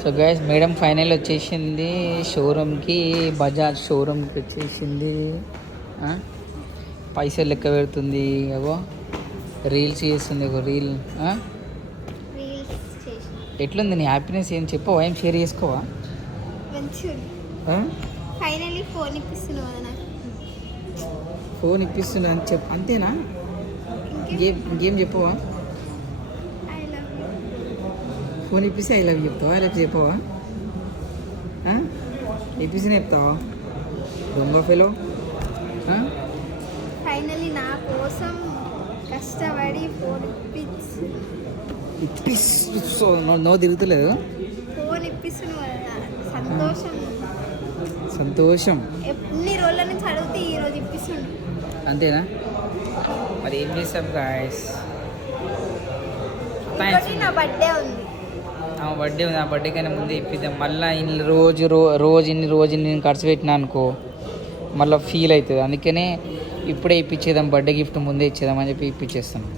So guys madam final వచ్చేసింది షోరూమ్కి, బజాజ్ షోరూమ్కి వచ్చేసింది. పైసలు లెక్క పెడుతుంది, ఏవో రీల్స్ చేస్తుంది, ఒక రీల్. ఎట్లుంది నీ హ్యాపీనెస్? ఏం చెప్పవా, ఏం షేర్ చేసుకోవా? ఫైనల్లీ ఫోన్ ఇప్పిస్తున్నావు కదా నాకు. ఫోన్ ఇప్పిస్తున్నా అని అంతేనా? ఇంకేం చెప్పవా? ఫోన్ ఇప్పిస్తే ఐ లవ్ చెప్తావా, లేకపోతే చెప్పవా? ఇప్పిస్తేనే చెప్తావా? దొంగ ఫెలో. ఫైనల్లీ నా కోసం కష్టపడి ఫోన్ ఇప్పిస్తూ నో తిరుగుతలేదు. ఫోన్ ఇప్పిస్తున్నావు కదా, సంతోషం సంతోషం. ఎన్ని రోజుల నుంచి అడిగితే ఈరోజు ఇప్పిస్తుండు. అంతేనా? మరి ఏం చేస్తాం గాయస్? నా బర్త్డే ఉంది. బర్త్డే ఉంది, ఆ బర్త్డే కన్నా ముందే ఇప్పిద్దాం. మళ్ళీ ఇన్ని రోజు నేను ఖర్చు పెట్టినా అనుకో, మళ్ళీ ఫీల్ అవుతుంది. అందుకనే ఇప్పుడే ఇప్పించేద్దాం, బర్త్డే గిఫ్ట్ ముందే ఇచ్చేద్దాం అని చెప్పి ఇప్పించేస్తాను.